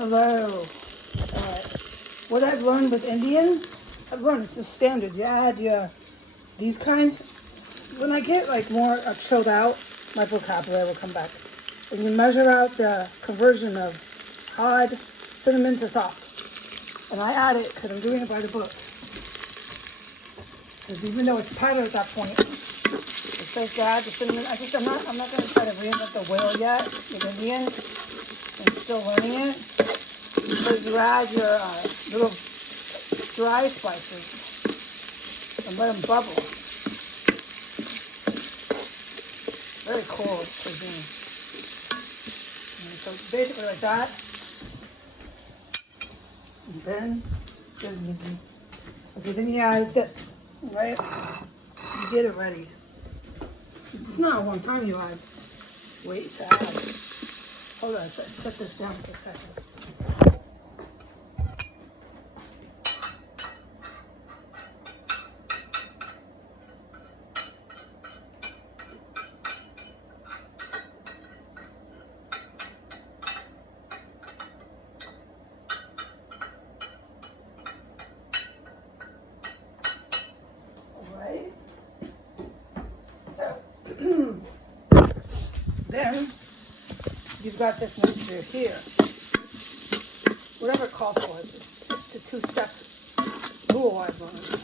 Hello. What I've learned with Indian, I've learned it's just standard. You add these kind. When I get like more chilled out, my vocabulary will come back. And you measure out the conversion of hard cinnamon to soft. And I add it because I'm doing it by the book. Because even though it's powder at that point, it says to add the cinnamon. I'm not going to try to reinvent the wheel yet with Indian. I'm still learning it. But you add your little dry spices and let them bubble. Very cool cuisine. And so basically like that. And then you add this, right? You get it ready. It's not one time you add. Wait to add. Hold on, set this down for a second. Then you've got this mixture here. Whatever it calls for, it's just a two-step rule I've learned.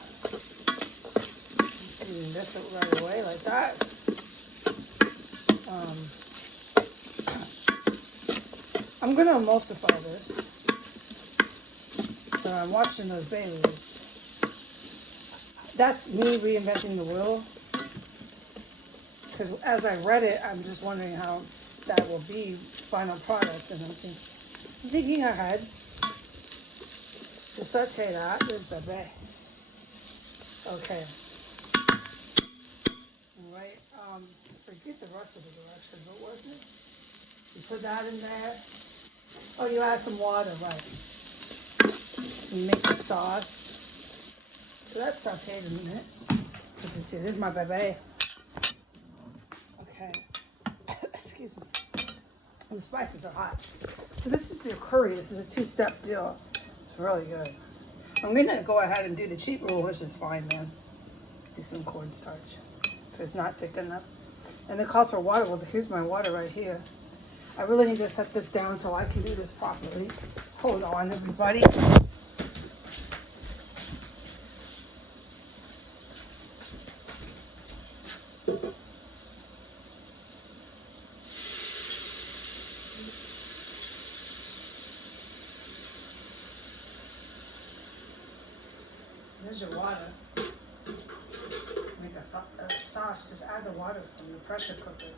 And this right away like that. I'm going to emulsify this. So I'm watching those bay leaves. That's me reinventing the wheel. Because as I read it, I'm just wondering how that will be final product. And I'm thinking ahead. To saute that is bebe. Okay. Alright. Forget the rest of the direction. What was it? You put that in there. Oh, you add some water, right. You make the sauce. So that's sauteed in a minute. You can see, this is my bebe. Okay. Excuse me. The spices are hot. So this is your curry. This is a two-step deal. It's really good. I'm going to go ahead and do the cheat rule, which is fine, man. Do some cornstarch. If it's not thick enough. And it calls for water. Well, here's my water right here. I really need to set this down so I can do this properly. Hold on, everybody. There's your water. Make a sauce. Just add the water from the pressure cooker.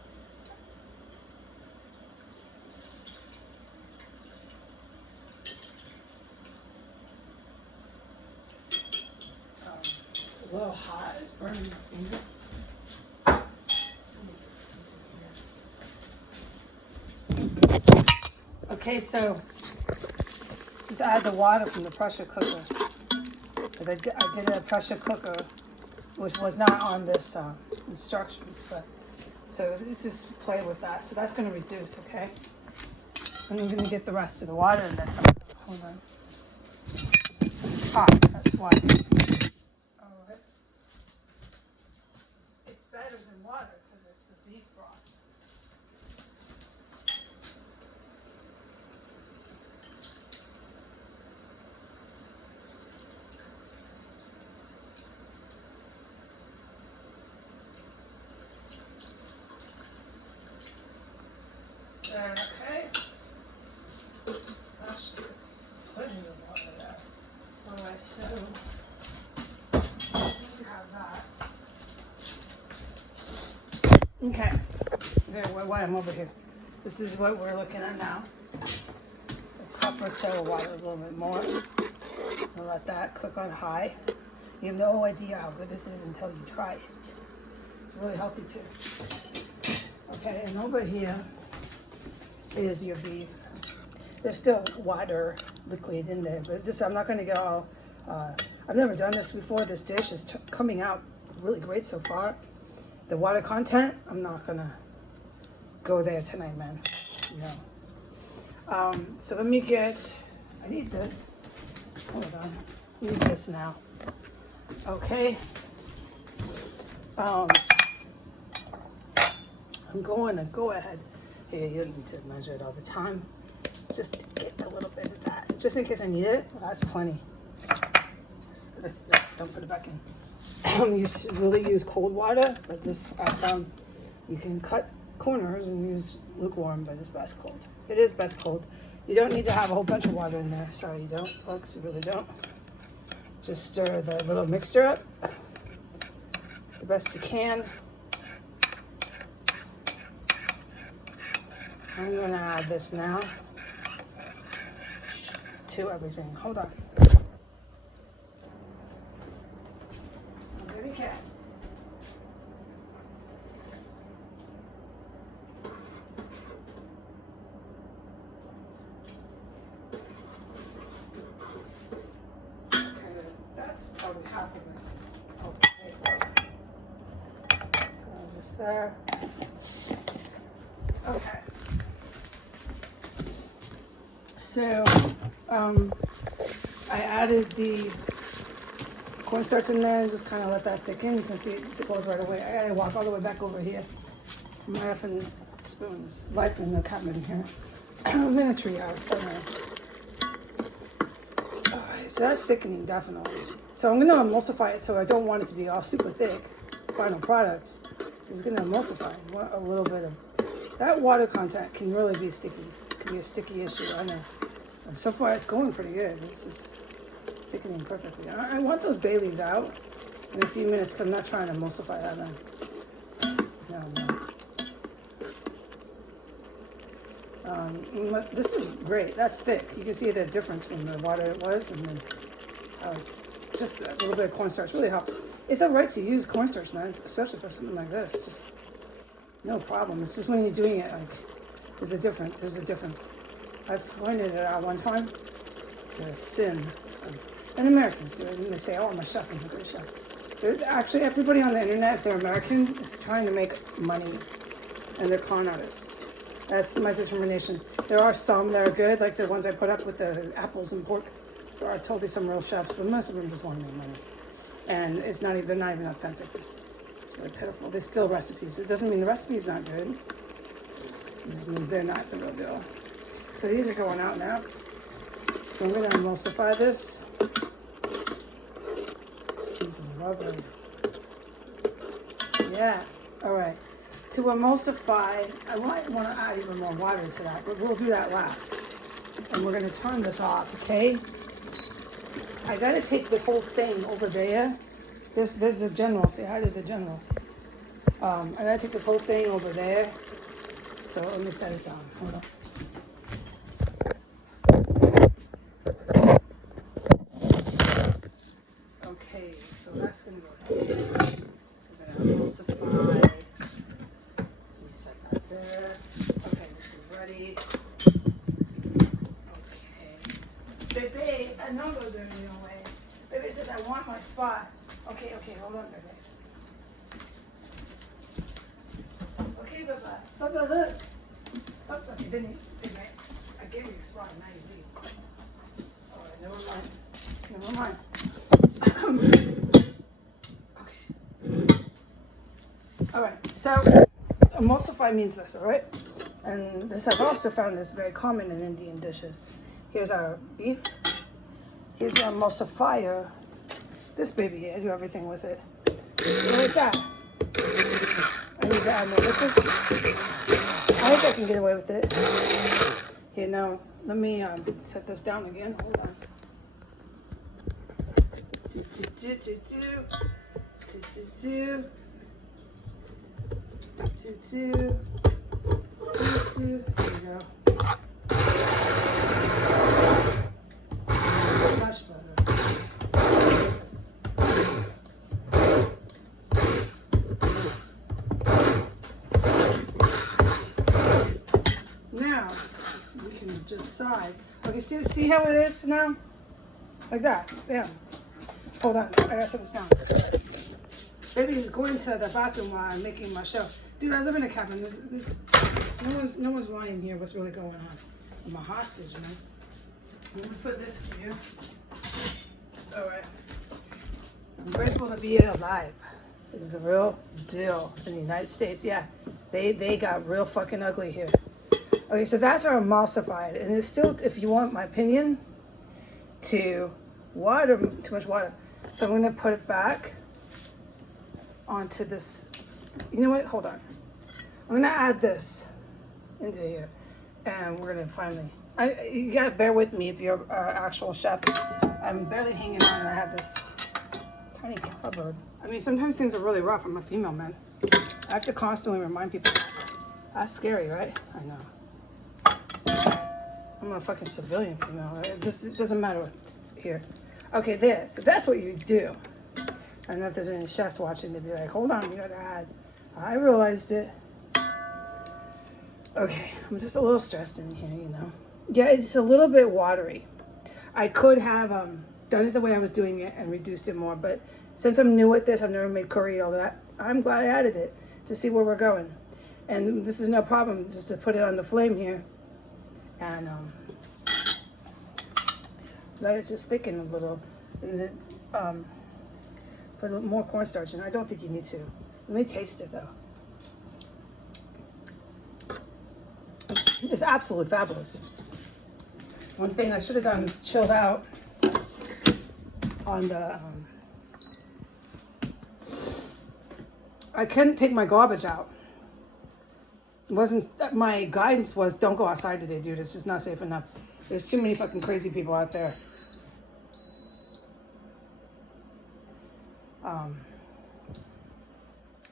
It's a little hot. It's burning my fingers. Okay, so just add the water from the pressure cooker. I did a pressure cooker, which was not on this instructions, but so let's just play with that. So that's going to reduce, okay? And I'm going to get the rest of the water in this. Hold on. It's hot, that's why. All right. It's better than water because it's the beef broth. Okay. That's plenty of water there. Alright, so we have that. Okay. Okay, why I'm over here. This is what we're looking at now. A cup or so of water, a little bit more. We'll let that cook on high. You have no idea how good this is until you try it. It's really healthy too. Okay, and over here is your beef. There's still water liquid in there, but this I'm not going to get all. I've never done this before. This dish is coming out really great so far. The water content, I'm not going to go there tonight, man. No. So let me get, I need this. Hold on. I need this now. Okay. I'm going to go ahead. Here, you don't need to measure it all the time. Just get a little bit of that. Just in case I need it. Well, that's plenty. Don't put it back in. You should really use cold water, but this I found you can cut corners and use lukewarm, but it's best cold. It is best cold. You don't need to have a whole bunch of water in there. Sorry, you don't, folks. You really don't. Just stir the little mixture up the best you can. I'm gonna add this now to everything. Hold on. Baby cats. Okay, that's probably half of it. Okay. This there. Okay. So, I added the cornstarch in there and just kind of let that thicken. You can see it goes right away. I gotta walk all the way back over here. My effing spoons, life in the cabinet here. I'm in a treehouse somewhere. Alright, so that's thickening definitely. So I'm gonna emulsify it, so I don't want it to be all super thick. Final products is gonna emulsify a little bit of that water content can really be sticky. It can be a sticky issue, I know. And so far it's going pretty good. This is thickening perfectly. I want those bay leaves out in a few minutes because I'm not trying to emulsify that then. No. This is great. That's thick. You can see the difference from the water it was, and then just a little bit of cornstarch really helps. It's alright to use cornstarch, man, especially for something like this. Just no problem. It's just when you're doing it, like there's a difference. I've pointed it out one time. The sin, and Americans do it, and they say, "Oh, I'm a chef, I'm a good chef." Actually, everybody on the internet, if they're American, is trying to make money, and they're con artists. That's my determination. There are some that are good, like the ones I put up with the apples and pork. There are totally some real chefs, but most of them just want to make money, and they're not even authentic. It's really pitiful. They steal recipes. It doesn't mean the recipe's not good. It just means they're not the real deal. So these are going out now. So I'm going to emulsify this. This is lovely. Yeah. All right. To emulsify, I might want to add even more water to that, but we'll do that last. And we're going to turn this off, okay? I got to take this whole thing over there. There's the general. Say hi to the general. I got to take this whole thing over there. So let me set it down. Hold on. Okay, so that's going to go ahead. We're going to emulsify. Let me set that there. Okay, this is ready. Okay. Bebe, I know those are in your way. Bebe says, I want my spot. Okay, hold on, Bebe. Okay, Baba. Baba, look. Baba, Bebe, I gave you the spot, now you leave. All right, never mind. Okay. All right, so emulsify means this, all right? And this I've also found is very common in Indian dishes. Here's our beef. Here's your emulsifier. This baby here, I do everything with it. Like that. I need to add more liquid. I think I can get away with it. Here, now, let me set this down again. Hold on. There you go. Much better. Now we can just side. Okay, see how it is now? Like that. Yeah. Hold on. I gotta set this down. Baby is going to the bathroom while I'm making my show. Dude, I live in a cabin. No one's lying here what's really going on. I'm a hostage, man. I'm gonna put this here. All right. I'm grateful to be alive. This is the real deal in the United States. Yeah, they got real fucking ugly here. Okay, so that's our emulsified, and it's still, if you want my opinion, too much water. So I'm gonna put it back onto this. You know what? Hold on. I'm gonna add this into here, and we're gonna finally. You gotta bear with me if you're an actual chef. I'm barely hanging on, and I have this tiny cupboard. I mean, sometimes things are really rough. I'm a female, man. I have to constantly remind people. That's scary, right? I know. I'm a fucking civilian female. It doesn't matter here. Okay, there. So that's what you do. I don't know if there's any chefs watching. They'd be like, hold on, you gotta add. I realized it. Okay, I'm just a little stressed in here, you know. Yeah, it's a little bit watery. I could have done it the way I was doing it and reduced it more, but since I'm new at this, I've never made curry, all that, I'm glad I added it to see where we're going. And this is no problem, just to put it on the flame here and let it just thicken a little. And then, put a little more cornstarch in. I don't think you need to. Let me taste it though. It's absolutely fabulous. One thing I should have done is chilled out on the. I couldn't take my garbage out. It wasn't. My guidance was don't go outside today, dude. It's just not safe enough. There's too many fucking crazy people out there.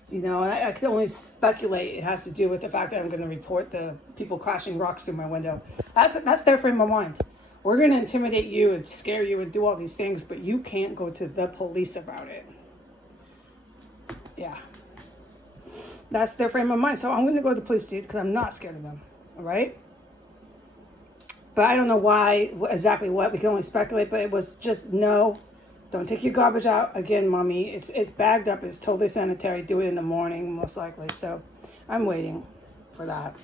You know, I can only speculate it has to do with the fact that I'm going to report the people crashing rocks through my window. That's their frame of mind. We're going to intimidate you and scare you and do all these things, but you can't go to the police about it. Yeah. That's their frame of mind. So I'm going to go to the police, dude, because I'm not scared of them. All right? But I don't know why, exactly what. We can only speculate, but it was just no. Don't take your garbage out. Again, mommy, it's bagged up. It's totally sanitary. Do it in the morning, most likely. So I'm waiting for that.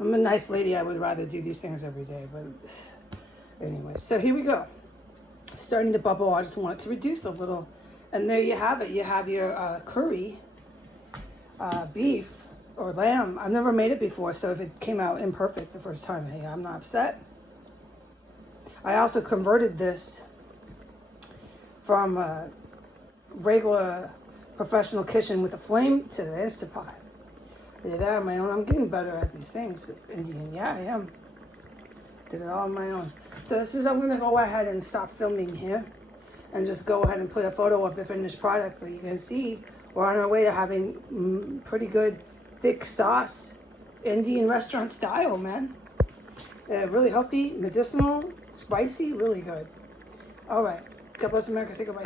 I'm a nice lady. I would rather do these things every day. But anyway, so here we go. Starting to bubble. I just want it to reduce a little. And there you have it. You have your curry beef or lamb. I've never made it before, so if it came out imperfect the first time, hey, I'm not upset. I also converted this from a regular professional kitchen with a flame to the Instapot. I did that on my own. I'm getting better at these things, Indian. Yeah, I am. Did it all on my own. So this is, I'm gonna go ahead and stop filming here and just go ahead and put a photo of the finished product. But you can see we're on our way to having pretty good thick sauce, Indian restaurant style, man. Really healthy, medicinal, spicy, really good. All right. God bless America. Say goodbye.